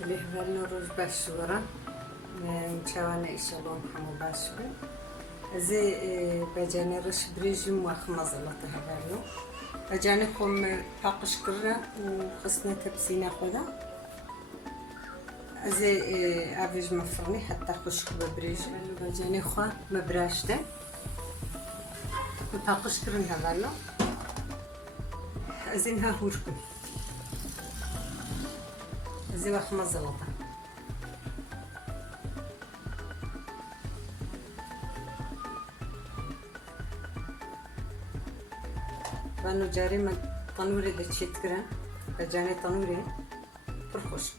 اللي هبالنا روز بشورة مشاوانا إشالون حمو باشبي زي بجاني رش بريجم وخمز الله تهبالو بجاني خم باقش كرة وخصنا تبسينا خدا زي أفيج مفرني حتى خشك ببريجم بجاني خوا مبراشته باقش كرة هبالو زينها هوركم زي وخمز الله بانو جاري من تنوري دتشيت كرا بجاني تنوري فرخوش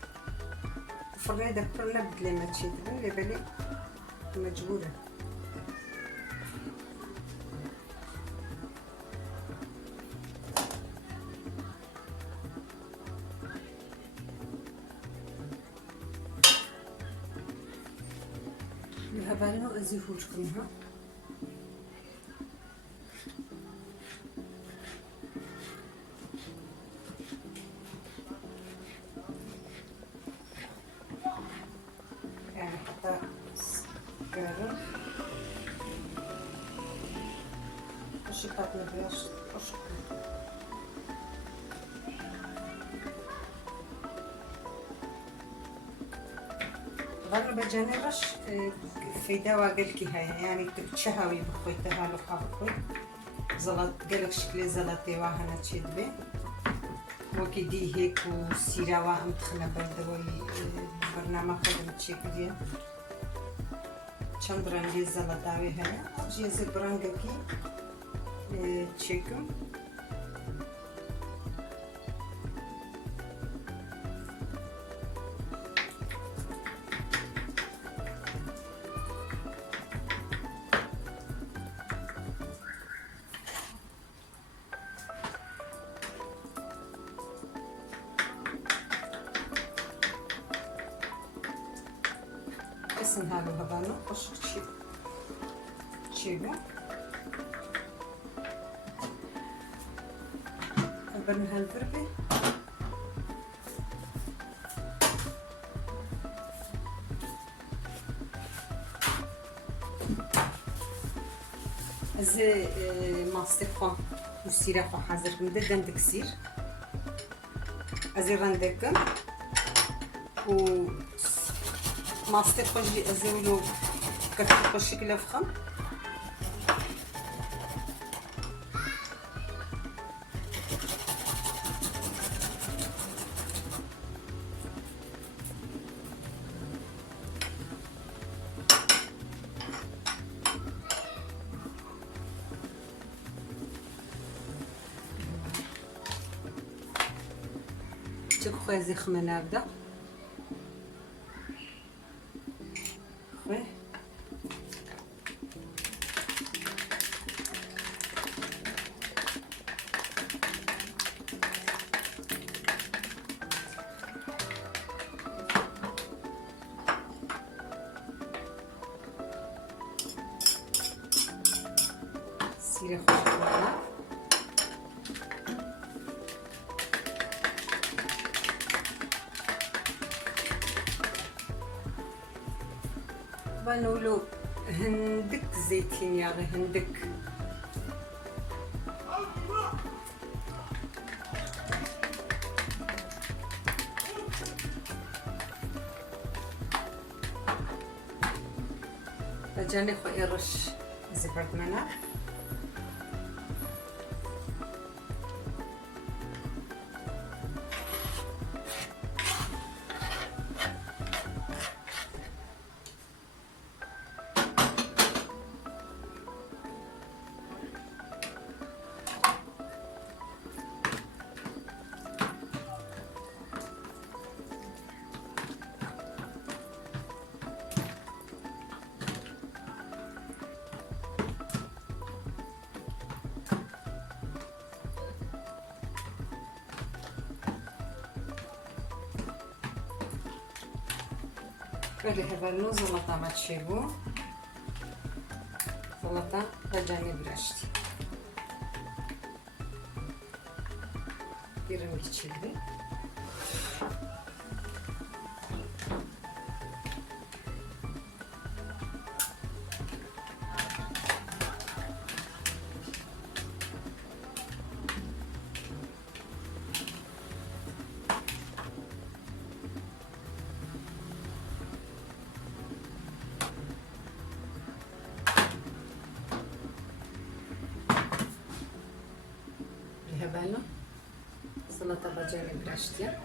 فرني دكتورنا بدلي ما تشيت اللي بالي مجبورة يهبالو ازيفوش كنها Шикарно берешь трошки. والله بجانرش في دواء قلكي هاي يعني تشهوي بخويتها لو خابخوي زلط قلك شكلي زلطي واهنا تشدبي وكدي هيك وسيرا وام تخنا بردوي برنامج خدمة شكلية چندران دي زلطاوي هاي جيزي برانقكي çekim. Esin halu habano, hoş çiğ. بنهالفربة زي ماستيخون وسيرافة حاضر من دندك كسير أزي رندكم و ماستيخون جي أزولو كتبقى شكل فخم خويا زي خمنا بدا خويا سيري خويا بنقولوا هندك زيتين يا غي هندك بجاني خويا رش زبرت منها اللي هبالو زلطة ما تشيبو زلطة بجاني براشتي ديرهم كتشيبي زلطة بجانب راشتيا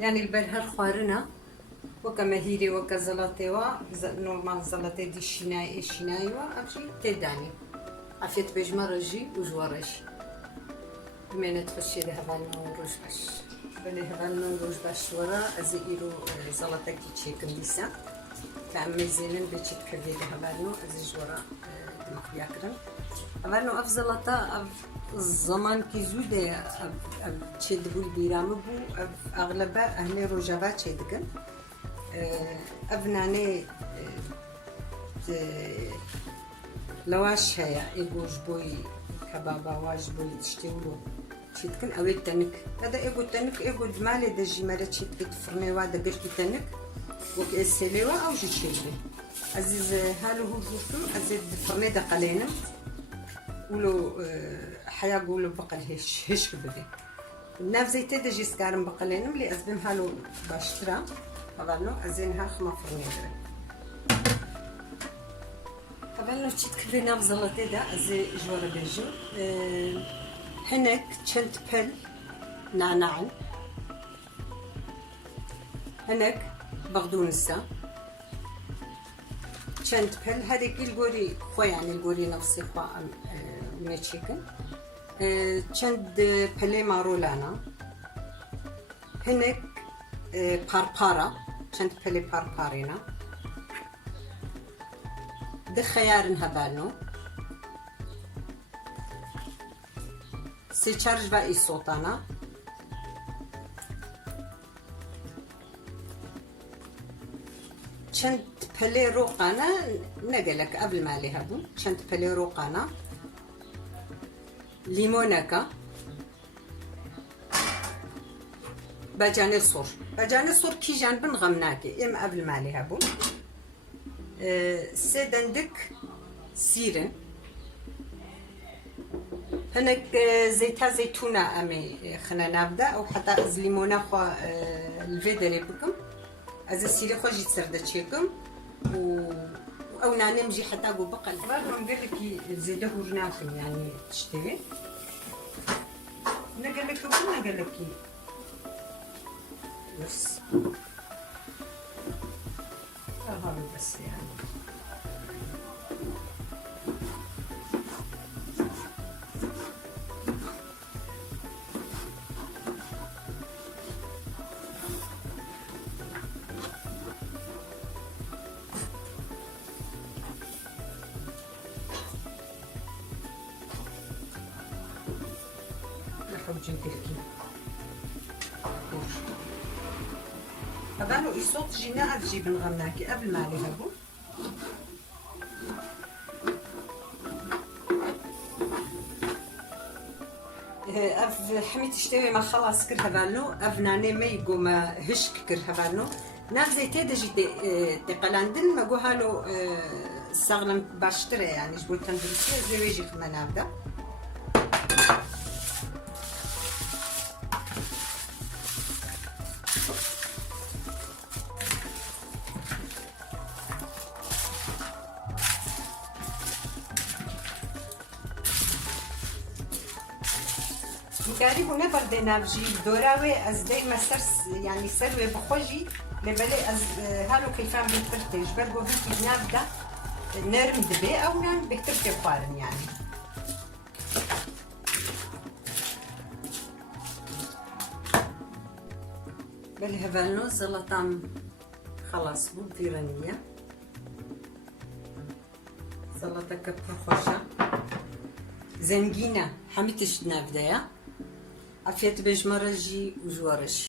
يعني البلها الخوارنا وكما هيري وكا زلطيوا نورمال زلطي دي شنايوا أبشي تداني عفيت بجمرجي وجوارجي بمعنى تفشي لها بالنو روج باش بلها بالنو روج باش ورا أزيرو زلطة كي تشيكم ديسا كأمي زينن بيتشيت كبير لها بالنو أزي جورا دمك بياكرن بالنو أف زلطة الزمان كي زودة تشد بول بيرامو بو أغلبها أهني روجابات تشدكن أبناني لواش هيا إيجوش بوي كبابا واش بوي تشتيولو تشتكن أوي تنك هذا إيجو تنك إيجو دمالي دجي مرة تشتكت فرنيوا دقلكي تنك وك السليوا أو جي تشيلي عزيز هالو هو جوتو عزيز فرني دقلينم ولو حيا قولوا بقى هش بدي الناف زي تدجي سكارم بقلينم اللي أزبم هالو باشترا هذا أزينها خما فرنيدري هذا تشيت كذي ناف زلطة دا أزي جوارا بيجو هناك تشنت بل نعناع هناك بغدونسة تشنت بل هذيك الجوري خويا يعني الجوري نفسي خوا من تشيكن تشند بلي مارولانا هناك باربارا تشند بلي باربارينا ده خيارن هبالنو سيتشارج باقي الصوتانا تشند بلي روقانا نقلك قبل ما لي هبو تشند بلي روقانا ليمونكا باجاني الصور كي جانبن غمناكي اما قبل ما لي هبو سيدندك سيرن هناك زيتا زيتونة امي خنا نبدا او حتى از ليمونة خو الفيدري بكم از السيري خو جيت سردتشيكم او نانمجي حتى قو بقى الفرار نقول لك زيده ورناكم يعني تشتري نقول لك نقول لك بس هذا بس يعني نحوجي تركي هذا الصوت جينا تجيب نغناكي قبل ما عليها بو اف حميت تشتوي ما خلاص كر هبالنو اف ناني ما يقو ما هشك كر هبالنو ناف زي تيدجي تقلاندن ما قو هالو استغلم باشتري يعني جبو تنفلسي زي ويجي خما نابدا كاري هنا برد نافجي دوراوي از دايما سرس يعني سروي بخوجي لبلي از هالو كيفان بيترتج برجو هيك نافدا نرم دبي او نان بيترتج قارن يعني بلي هبالنو زلطام خلاص مو فيرانية زلطة كبر خوشة زنجينة حميتش نافدايا عفيت بجمرجي وجوارجي